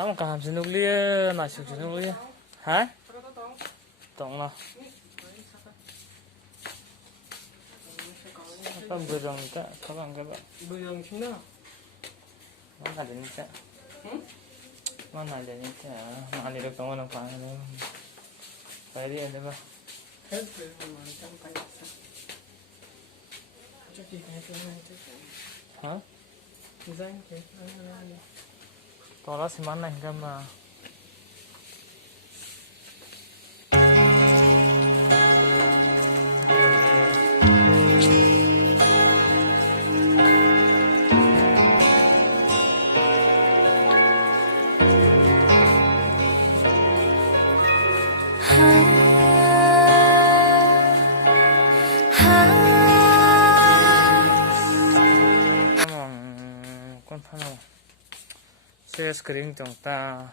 Tao cảm thấy nuclear mà chịu nuclear hả tổng nào apa burung tak kapan kapan burung Cina mana ada ni tak mana ada ni tak mana ada kawan nak panggil Friday ada apa hết rồi mà trong tay sao cho chị thấy cái này chứ hả danh thế to đó xí mắn này cơ mà share screen trong ta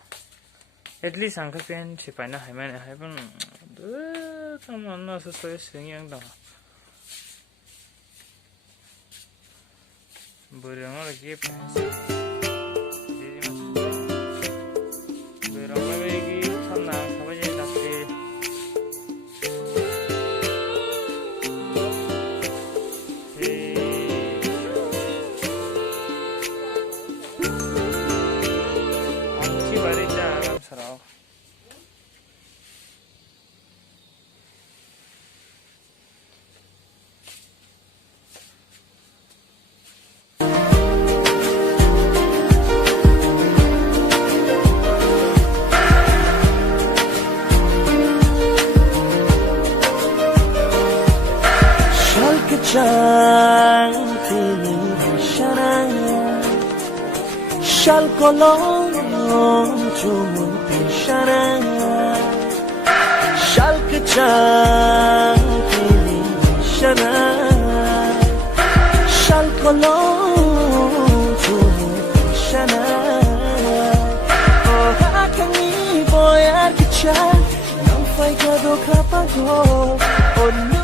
at least ang kapian si pa na hay man hay pan tama na sa share screen yang da burung lagi pa burung lagi thana sabai na te Sarau. Shal kecang tini shanaya, shal kolong cumun pishanaya, shal kecang tini shanaya, shal kolong cumun pishanaya. Oh hakani boyar kecang, nang fai kado kapago, oh.